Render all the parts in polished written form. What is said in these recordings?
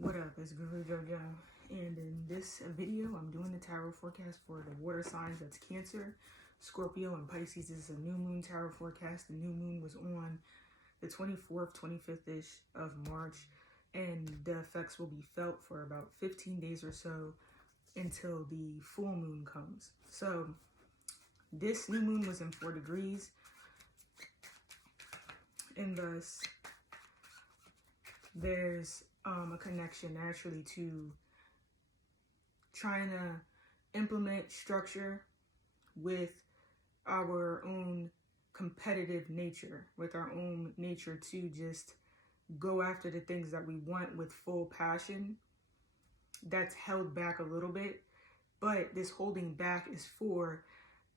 What up, it's Guru Jojo, and in this video I'm doing the tarot forecast for the water signs. That's Cancer, Scorpio, and Pisces. This is a new moon tarot forecast. The new moon was on the 24th, 25th-ish of March, and the effects will be felt for about 15 days or so until the full moon comes. So this new moon was in 4 degrees, and thus there's a connection naturally to trying to implement structure with our own competitive nature, with our own nature to just go after the things that we want with full passion. That's held back a little bit, but this holding back is for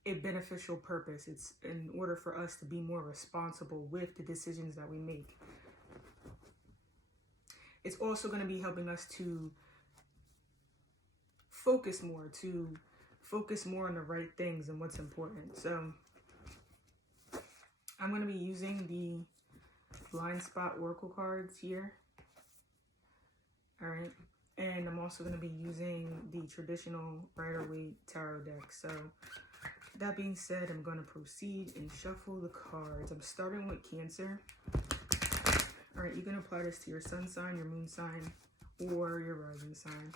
a beneficial purpose. It's in order for us to be more responsible with the decisions that we make. It's also going to be helping us to focus more on the right things and what's important. So I'm going to be using the blind spot oracle cards here. All right. And I'm also going to be using the traditional Rider-Waite tarot deck. So that being said, I'm going to proceed and shuffle the cards. I'm starting with Cancer. All right, you can apply this to your sun sign, your moon sign, or your rising sign.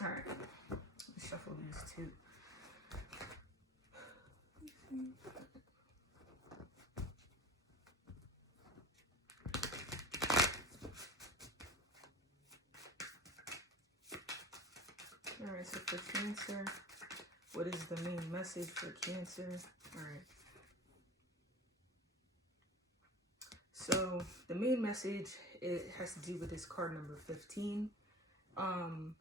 All right, let's shuffle these two. All right, so for Cancer, what is the main message for Cancer? All right. So the main message, it has to do with this card number 15. And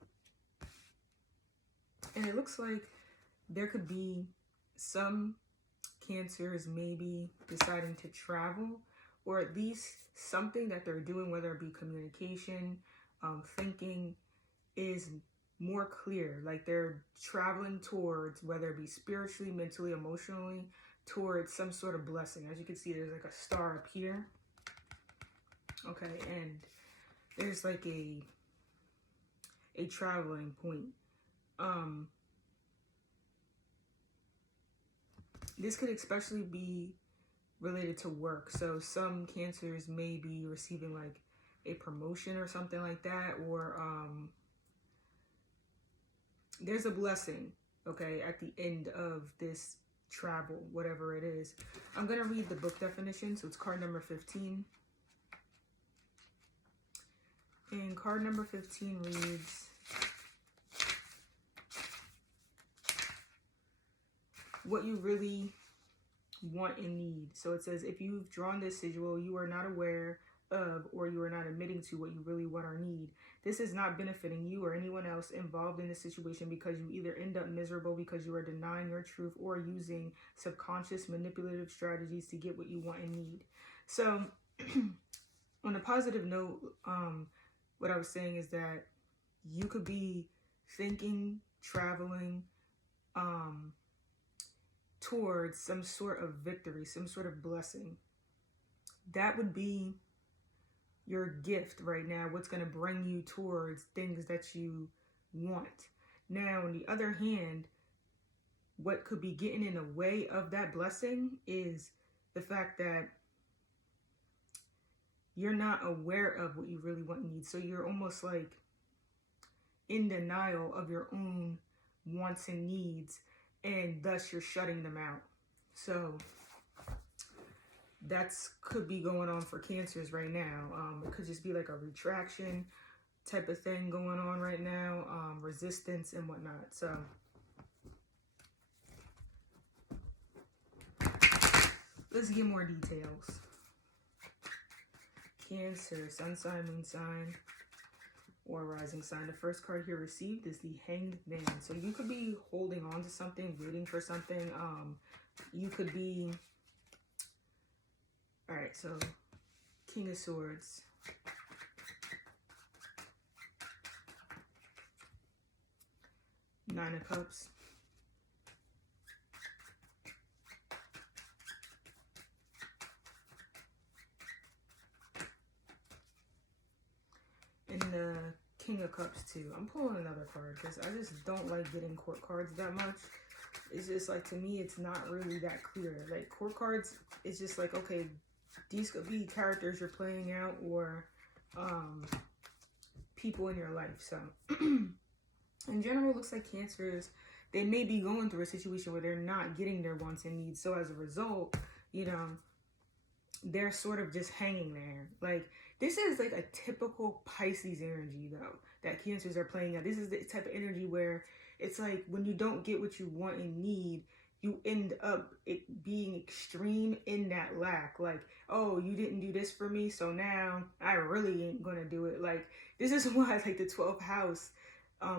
it looks like there could be some Cancers maybe deciding to travel, or at least something that they're doing, whether it be communication, thinking, is more clear. Like they're traveling towards, whether it be spiritually, mentally, emotionally, towards some sort of blessing. As you can see, there's like a star up here. Okay, and there's like a traveling point. This could especially be related to work. So some Cancers may be receiving like a promotion or something like that, or there's a blessing, okay, at the end of this travel, whatever it is. I'm going to read the book definition. So it's card number 15. And card number 15 reads, what you really want and need. So it says, if you've drawn this sigil, you are not aware of, or you are not admitting to what you really want or need. This is not benefiting you or anyone else involved in this situation, because you either end up miserable because you are denying your truth or using subconscious manipulative strategies to get what you want and need. So on a positive note, what I was saying is that you could be thinking, traveling, towards some sort of victory, some sort of blessing. That would be your gift right now, what's going to bring you towards things that you want. Now, on the other hand, what could be getting in the way of that blessing is the fact that you're not aware of what you really want and need. So you're almost like in denial of your own wants and needs, and thus you're shutting them out. So that's could be going on for Cancers right now. It could just be like a retraction type of thing going on right now, resistance and whatnot. So let's get more details. Cancer, sun sign, moon sign, or rising sign. The first card here received is the Hanged Man. So you could be holding on to something, waiting for something. You could be, all right, so King of Swords, Nine of Cups. And the King of Cups too. I'm pulling another card because I just don't like getting court cards that much. It's just like, to me, it's not really that clear. Like, court cards, it's just like, okay, these could be characters you're playing out, or people in your life. So in general, it looks like Cancers, they may be going through a situation where they're not getting their wants and needs. So as a result, you know, they're sort of just hanging there. Like, this is like a typical Pisces energy, though, that Cancers are playing out. This is the type of energy where it's like, when you don't get what you want and need, you end up being extreme in that lack. Like, oh, you didn't do this for me, so now I really ain't gonna do it. Like, this is why, like, the 12th house,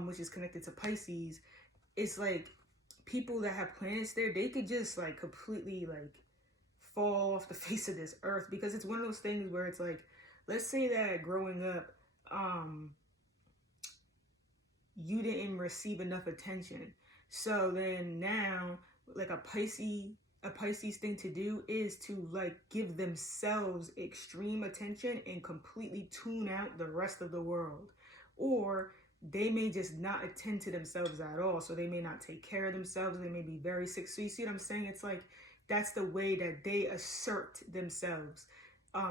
which is connected to Pisces, it's like people that have planets there, they could just like completely like fall off the face of this earth, because it's one of those things where it's like, let's say that growing up, you didn't receive enough attention. So then now, like, a Pisces thing to do is to like give themselves extreme attention and completely tune out the rest of the world. Or they may just not attend to themselves at all. So they may not take care of themselves. They may be very sick. So you see what I'm saying? It's like, that's the way that they assert themselves.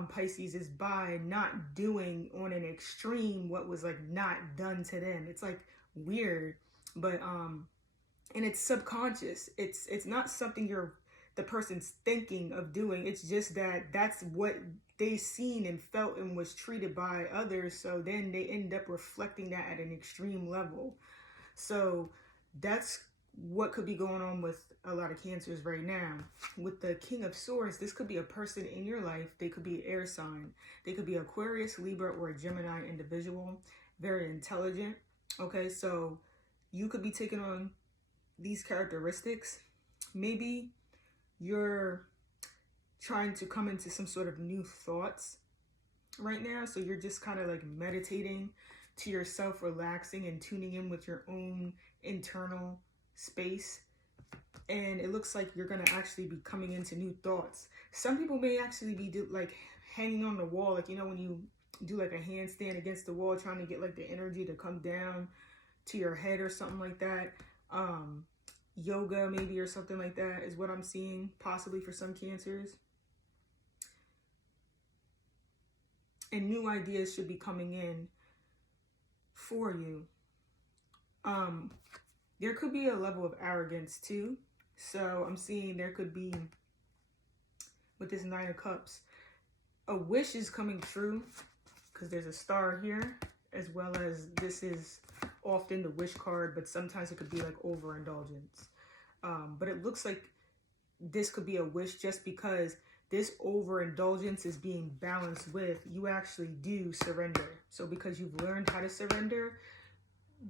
Pisces is by not doing on an extreme what was like not done to them. It's like weird, but and it's subconscious. It's not something the person's thinking of doing. It's just that that's what they seen and felt and was treated by others. So then they end up reflecting that at an extreme level. So that's what could be going on with a lot of Cancers right now. With the King of Swords, this could be a person in your life. They could be an air sign. They could be Aquarius, Libra, or a Gemini individual. Very intelligent. Okay, so you could be taking on these characteristics. Maybe you're trying to come into some sort of new thoughts right now. So you're just kind of like meditating to yourself, relaxing and tuning in with your own internal space. And it looks like you're going to actually be coming into new thoughts. Some people may actually be like hanging on the wall. Like, you know, when you do like a handstand against the wall, trying to get like the energy to come down to your head or something like that. Yoga maybe, or something like that is what I'm seeing, possibly for some Cancers. And new ideas should be coming in for you. There could be a level of arrogance too. So I'm seeing there could be, with this Nine of Cups, a wish is coming true, because there's a star here, as well as this is often the wish card, but sometimes it could be like overindulgence. But it looks like this could be a wish, just because this overindulgence is being balanced with, you actually do surrender. So because you've learned how to surrender,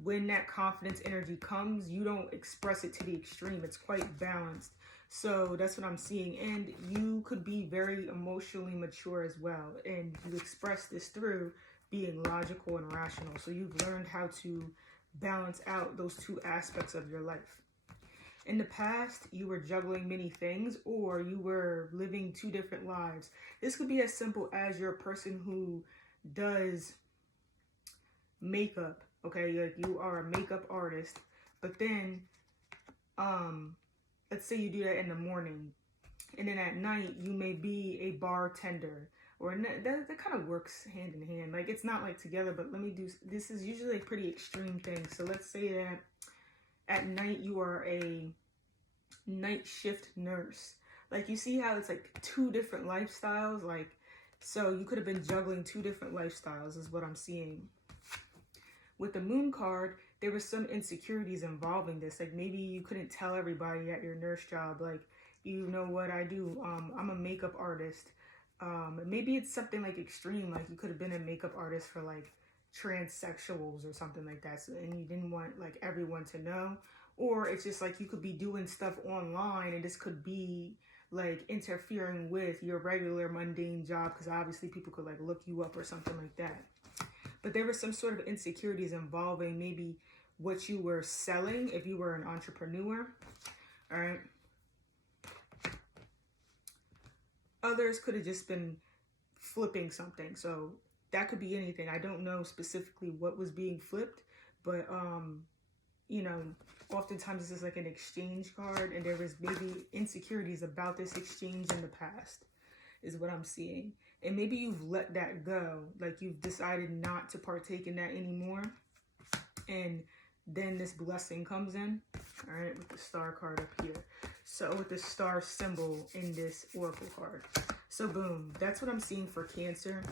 when that confidence energy comes, you don't express it to the extreme. It's quite balanced. So that's what I'm seeing. And you could be very emotionally mature as well. And you express this through being logical and rational. So you've learned how to balance out those two aspects of your life. In the past, you were juggling many things, or you were living two different lives. This could be as simple as you're a person who does makeup. Okay, like you are a makeup artist, but then, let's say you do that in the morning, and then at night you may be a bartender, or that kind of works hand in hand. Like, it's not like together, but this is usually a pretty extreme thing. So let's say that at night you are a night shift nurse. Like, you see how it's like two different lifestyles? Like, so you could have been juggling two different lifestyles is what I'm seeing. With the Moon card, there was some insecurities involving this. Like, maybe you couldn't tell everybody at your nurse job, like, you know what I do, I'm a makeup artist. Maybe it's something like extreme, like you could have been a makeup artist for like transsexuals or something like that, so, and you didn't want like everyone to know. Or it's just like you could be doing stuff online, and this could be like interfering with your regular mundane job, because obviously people could like look you up or something like that. But there was some sort of insecurities involving maybe what you were selling if you were an entrepreneur. All right. Others could have just been flipping something. So that could be anything. I don't know specifically what was being flipped, but you know, oftentimes this is like an exchange card, and there was maybe insecurities about this exchange in the past, is what I'm seeing. And maybe you've let that go, like you've decided not to partake in that anymore, and then this blessing comes in. All right, with the star card up here. So with the star symbol in this oracle card. So boom, that's what I'm seeing for Cancer,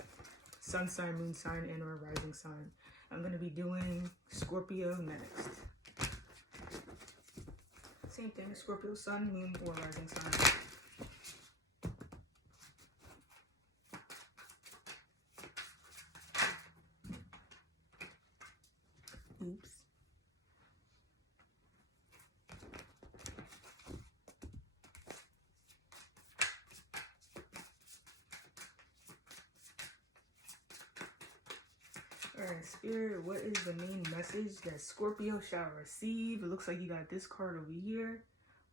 sun sign, moon sign, and or rising sign. I'm going to be doing Scorpio next. Same thing, Scorpio, sun, moon, or rising sign. Oops. Alright, Spirit, what is the main message that Scorpio shall receive? It looks like you got this card over here.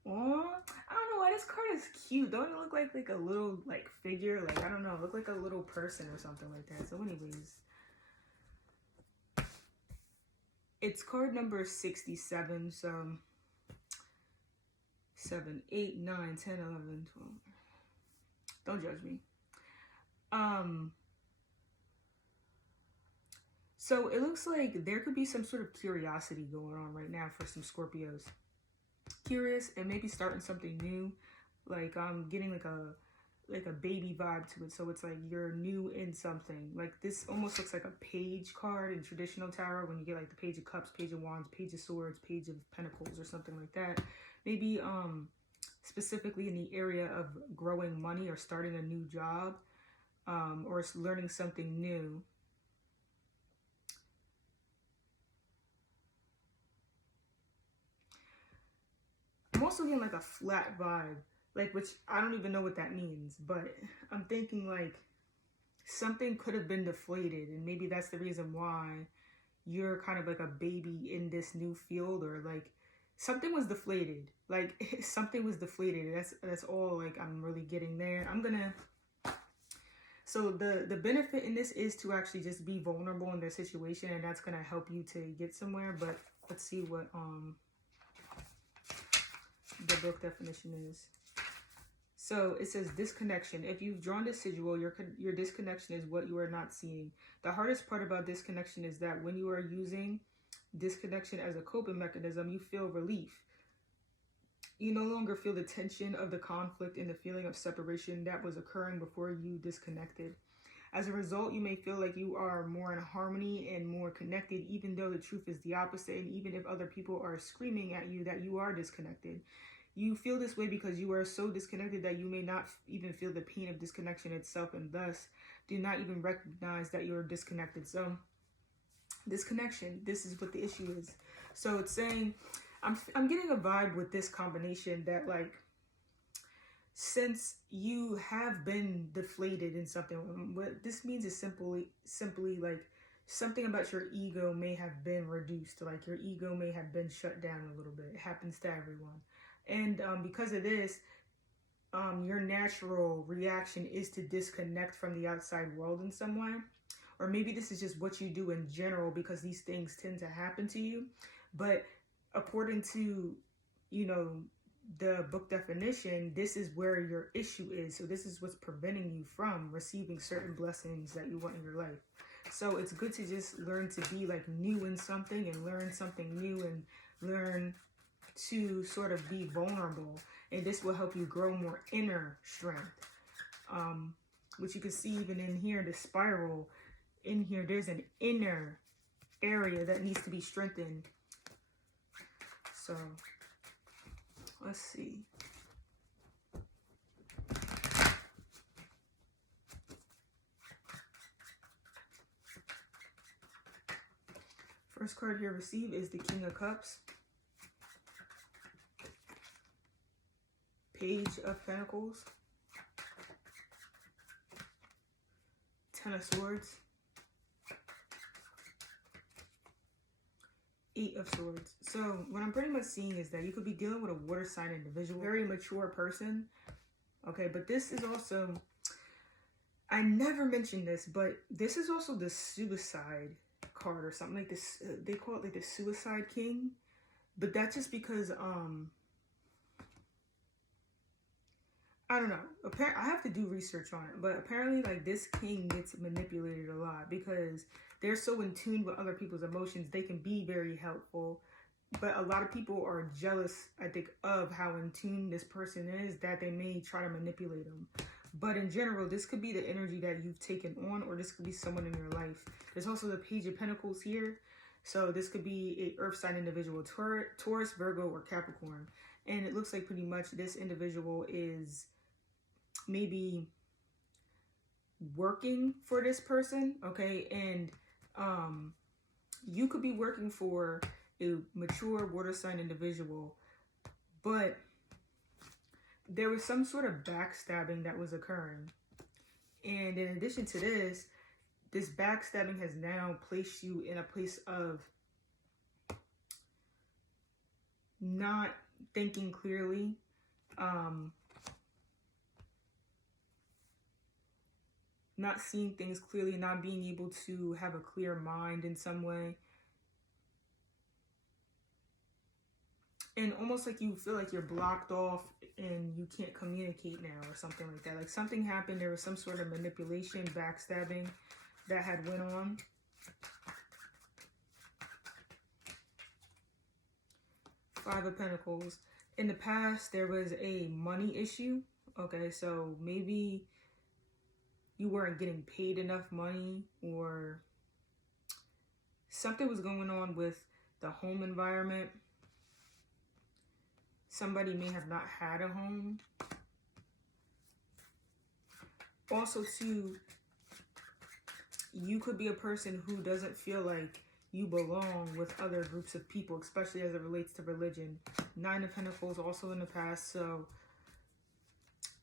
Oh, I don't know why this card is cute. Don't it look like a little like figure? Like, I don't know, look like a little person or something like that. So anyways, it's card number 67. So 7, 8, 9, 10, 11, 12. Don't judge me. So it looks like there could be some sort of curiosity going on right now for some Scorpios. Curious and maybe starting something new. Like I'm getting like a baby vibe to it. So it's like you're new in something. Like this almost looks like a page card in traditional tarot when you get like the Page of Cups, Page of Wands, Page of Swords, Page of Pentacles or something like that. Maybe specifically in the area of growing money or starting a new job, or learning something new. I'm also getting like a flat vibe, like, which I don't even know what that means, but I'm thinking like something could have been deflated, and maybe that's the reason why you're kind of like a baby in this new field, or like something was deflated, like something was deflated. That's all like I'm really getting there. So the benefit in this is to actually just be vulnerable in their situation, and that's gonna help you to get somewhere. But let's see what the book definition is. So it says disconnection. If you've drawn this sigil, your disconnection is what you are not seeing. The hardest part about disconnection is that when you are using disconnection as a coping mechanism, you feel relief. You no longer feel the tension of the conflict and the feeling of separation that was occurring before you disconnected. As a result, you may feel like you are more in harmony and more connected, even though the truth is the opposite, and even if other people are screaming at you that you are disconnected. You feel this way because you are so disconnected that you may not even feel the pain of disconnection itself, and thus do not even recognize that you're disconnected. So disconnection, this is what the issue is. So it's saying, I'm getting a vibe with this combination that like, since you have been deflated in something, what this means is simply like something about your ego may have been reduced. Like your ego may have been shut down a little bit. It happens to everyone. And because of this, your natural reaction is to disconnect from the outside world in some way. Or maybe this is just what you do in general because these things tend to happen to you. But according to, you know, the book definition, this is where your issue is. So this is what's preventing you from receiving certain blessings that you want in your life. So it's good to just learn to be like new in something and learn something new and learn to sort of be vulnerable, and this will help you grow more inner strength, which you can see even in here, the spiral in here, there's an inner area that needs to be strengthened. So let's see. First card here received is the King of Cups, Page of Pentacles, Ten of Swords, Eight of Swords. So what I'm pretty much seeing is that you could be dealing with a water sign individual, very mature person. Okay, but this is also, I never mentioned this, but this is also the suicide card or something like this. They call it like the Suicide King. But that's just because, I don't know. I have to do research on it, but apparently, like, this king gets manipulated a lot because they're so in tune with other people's emotions. They can be very helpful, but a lot of people are jealous, I think, of how in tune this person is that they may try to manipulate them. But in general, this could be the energy that you've taken on, or this could be someone in your life. There's also the Page of Pentacles here. So this could be a earth sign individual, Taurus, Virgo, or Capricorn. And it looks like pretty much this individual is maybe working for this person, okay? And you could be working for a mature water sign individual, but there was some sort of backstabbing that was occurring. And in addition to this backstabbing has now placed you in a place of not thinking clearly, not seeing things clearly, not being able to have a clear mind in some way. And almost like you feel like you're blocked off and you can't communicate now or something like that. Like something happened, there was some sort of manipulation, backstabbing that had went on. Five of Pentacles. In the past, there was a money issue. Okay, so maybe you weren't getting paid enough money, or something was going on with the home environment. Somebody may have not had a home. Also, too, you could be a person who doesn't feel like you belong with other groups of people, especially as it relates to religion. Nine of Pentacles also in the past. So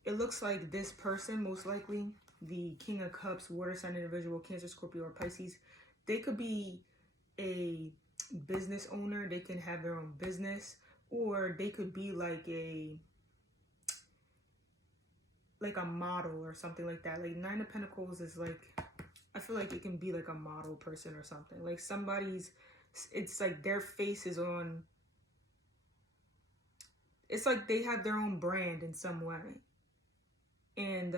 it looks like this person, most likely, the King of Cups, water sign individual, Cancer, Scorpio, or Pisces, they could be a business owner. They can have their own business, or they could be like a model or something like that. Like Nine of Pentacles is like, I feel like it can be like a model person or something. Like somebody's, it's like their face is on, it's like they have their own brand in some way. And,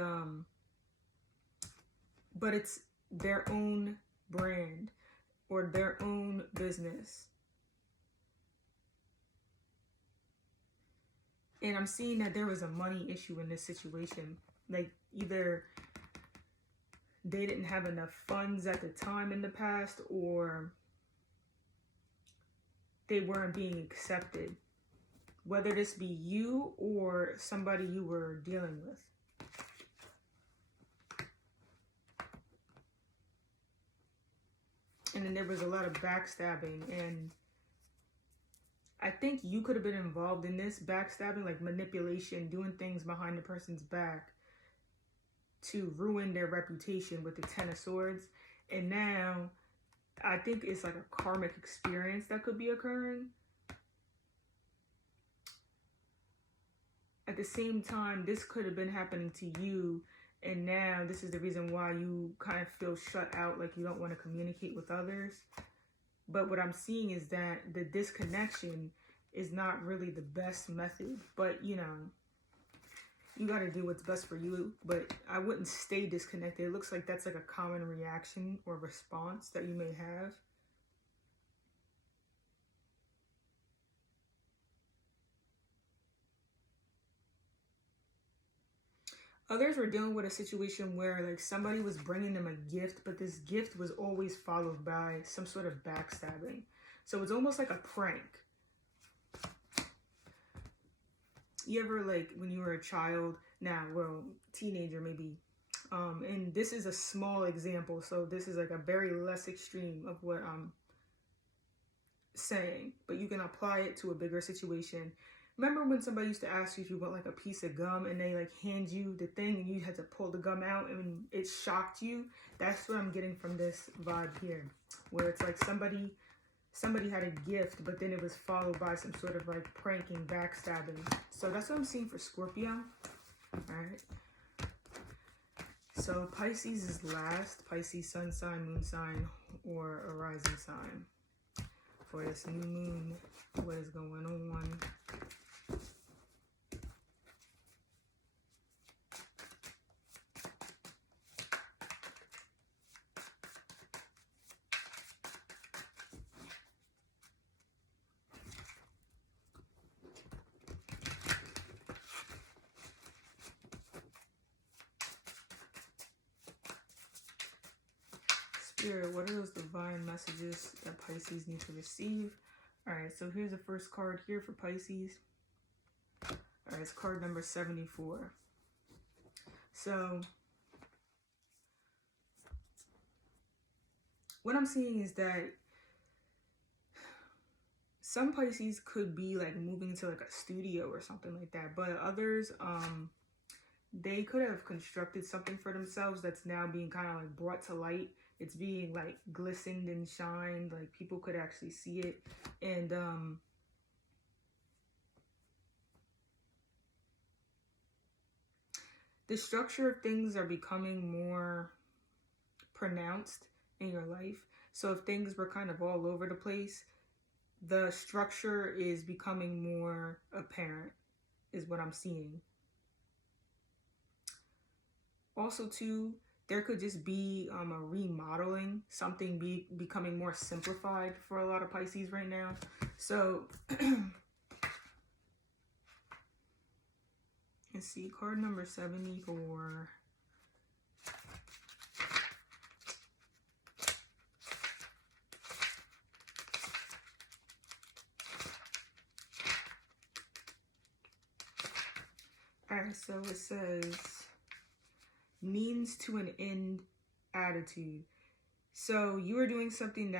but it's their own brand or their own business. And I'm seeing that there was a money issue in this situation. Like either they didn't have enough funds at the time in the past, or they weren't being accepted. Whether this be you or somebody you were dealing with. And then there was a lot of backstabbing, and I think you could have been involved in this backstabbing, like manipulation, doing things behind the person's back to ruin their reputation with the Ten of Swords. And now I think it's like a karmic experience that could be occurring. At the same time, this could have been happening to you, and now this is the reason why you kind of feel shut out, like you don't want to communicate with others. But what I'm seeing is that the disconnection is not really the best method. But, you know, you got to do what's best for you. But I wouldn't stay disconnected. It looks like that's like a common reaction or response that you may have. Others were dealing with a situation where like somebody was bringing them a gift, but this gift was always followed by some sort of backstabbing. So it's almost like a prank. You ever, like, when you were a child, now, well, teenager maybe, and this is a small example, so this is like a very less extreme of what I'm saying, but you can apply it to a bigger situation. Remember when somebody used to ask you if you want like a piece of gum and they like hand you the thing and you had to pull the gum out and it shocked you? That's what I'm getting from this vibe here, where it's like somebody somebody had a gift, but then it was followed by some sort of like pranking, backstabbing. So that's what I'm seeing for Scorpio. All right. So Pisces is last. Pisces, sun sign, moon sign, or a rising sign. For this new moon, what is going on? Spirit, what are those divine messages that Pisces need to receive? All right, so here's the first card here for Pisces. All right, it's card number 74. So what I'm seeing is that some Pisces could be like moving to like a studio or something like that, but others, they could have constructed something for themselves that's now being kind of like brought to light. It's being like glistened and shined, like people could actually see it. And the structure of things are becoming more pronounced in your life. So if things were kind of all over the place, the structure is becoming more apparent, is what I'm seeing. Also too, there could just be a remodeling, something becoming more simplified for a lot of Pisces right now. So let's see, card number 74. All right, so it says means to an end attitude. So you are doing something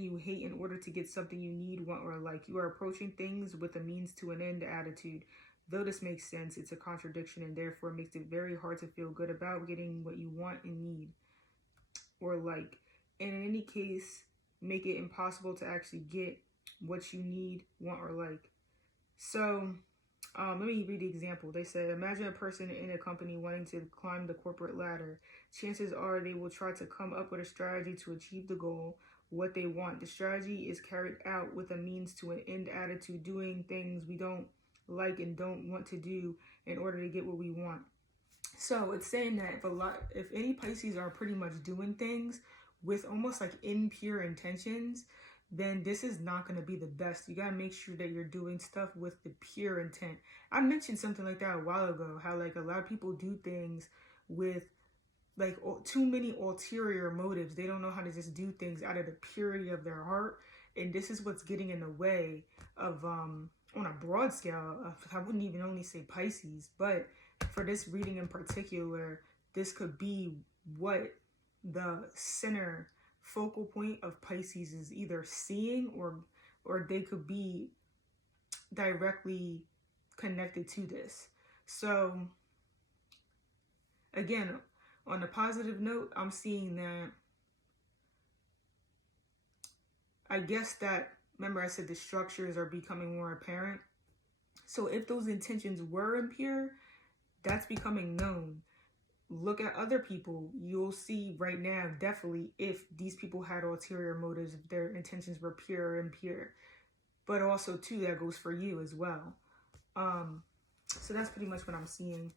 you hate in order to get something you need, want, or like. You are approaching things with a means to an end attitude. Though this makes sense, it's a contradiction and therefore makes it very hard to feel good about getting what you want and need or like. And in any case, make it impossible to actually get what you need, want, or like. So let me read the example. They said, imagine a person in a company wanting to climb the corporate ladder. Chances are they will try to come up with a strategy to achieve the goal, what they want. The strategy is carried out with a means to an end attitude, doing things we don't like and don't want to do in order to get what we want. So it's saying that if any Pisces are pretty much doing things with almost like impure intentions, then this is not going to be the best. You got to make sure that you're doing stuff with the pure intent. I mentioned something like that a while ago, how like a lot of people do things with like too many ulterior motives. They don't know how to just do things out of the purity of their heart. And this is what's getting in the way of, on a broad scale, I wouldn't even only say Pisces, but for this reading in particular, this could be what the center focal point of Pisces is either seeing, or they could be directly connected to this. So again, on a positive note, I'm seeing that, I guess that, remember I said the structures are becoming more apparent. So if those intentions were impure, that's becoming known. Look at other people. You'll see right now, definitely, if these people had ulterior motives, if their intentions were pure and impure. But also, too, that goes for you as well. So that's pretty much what I'm seeing.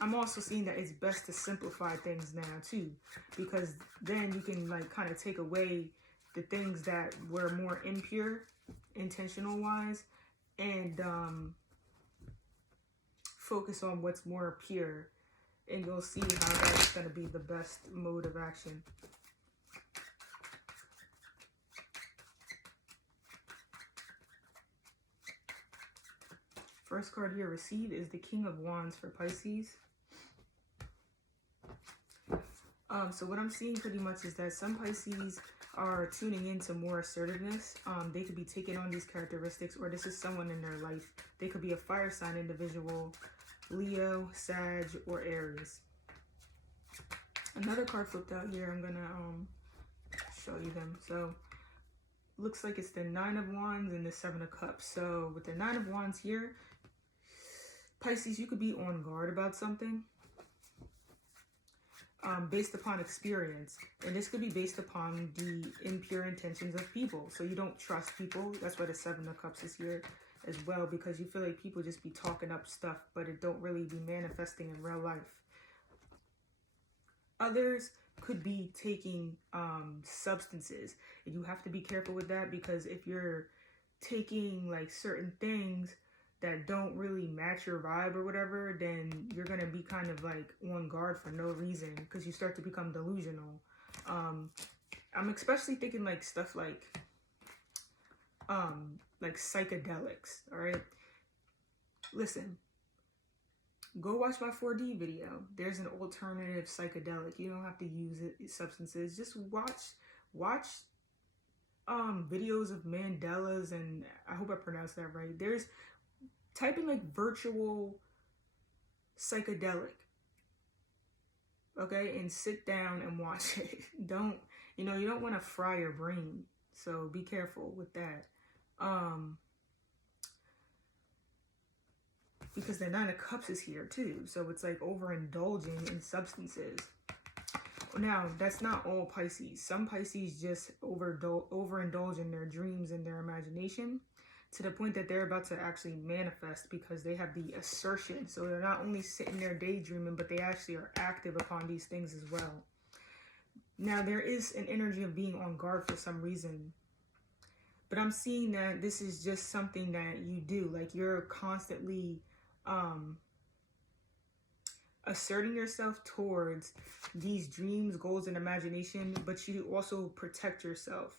I'm also seeing that it's best to simplify things now, too. Because then you can, like, kind of take away the things that were more impure, intentional-wise, and focus on what's more pure. And you'll see how that's going to be the best mode of action. First card here received is the King of Wands for Pisces. So what I'm seeing pretty much is that some Pisces are tuning into more assertiveness. They could be taking on these characteristics, or this is someone in their life. They could be a fire sign individual, Leo, Sag, or Aries. Another card flipped out here. I'm gonna show you them. So looks like it's the 9 of Wands and the 7 of Cups. So with the 9 of Wands here, Pisces, you could be on guard about something based upon experience. And this could be based upon the impure intentions of people. So you don't trust people. That's why the 7 of Cups is here as well, because you feel like people just be talking up stuff, but it don't really be manifesting in real life. Others could be taking substances, and you have to be careful with that, because if you're taking like certain things that don't really match your vibe or whatever, then you're gonna be kind of like on guard for no reason, because you start to become delusional. I'm especially thinking like stuff like psychedelics. All right, listen, go watch my 4D video. There's an alternative psychedelic. You don't have to use substances. Just watch videos of Mandela's, and I hope I pronounced that right. Type in like virtual psychedelic, okay, and sit down and watch it. You don't want to fry your brain, so be careful with that. Because the 9 of Cups is here too, so it's like overindulging in substances. Now, that's not all Pisces. Some Pisces just overindulge in their dreams and their imagination, to the point that they're about to actually manifest, because they have the assertion. So they're not only sitting there daydreaming, but they actually are active upon these things as well. Now, there is an energy of being on guard for some reason, but I'm seeing that this is just something that you do. Like, you're constantly asserting yourself towards these dreams, goals, and imagination, but you also protect yourself.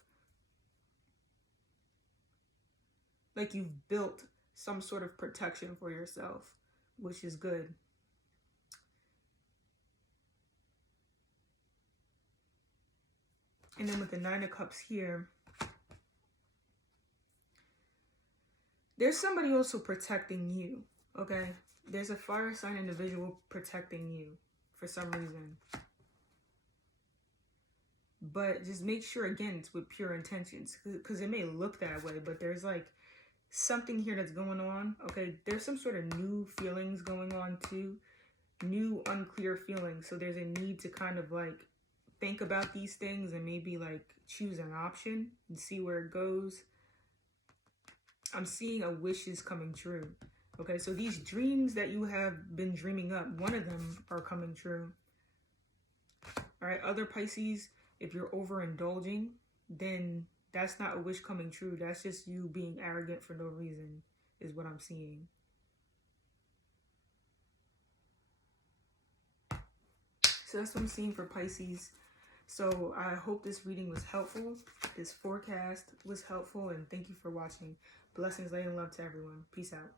Like, you've built some sort of protection for yourself, which is good. And then with the 9 of Cups here, there's somebody also protecting you, okay? There's a fire sign individual protecting you for some reason. But just make sure, again, it's with pure intentions, because it may look that way, but there's like something here that's going on, okay? There's some sort of new feelings going on too, new unclear feelings. So there's a need to kind of like think about these things and maybe like choose an option and see where it goes. I'm seeing a wish is coming true. Okay, so these dreams that you have been dreaming up, one of them are coming true. All right, other Pisces, if you're overindulging, then that's not a wish coming true. That's just you being arrogant for no reason, is what I'm seeing. So that's what I'm seeing for Pisces. So I hope this reading was helpful. This forecast was helpful, and thank you for watching. Blessings, light, and love to everyone. Peace out.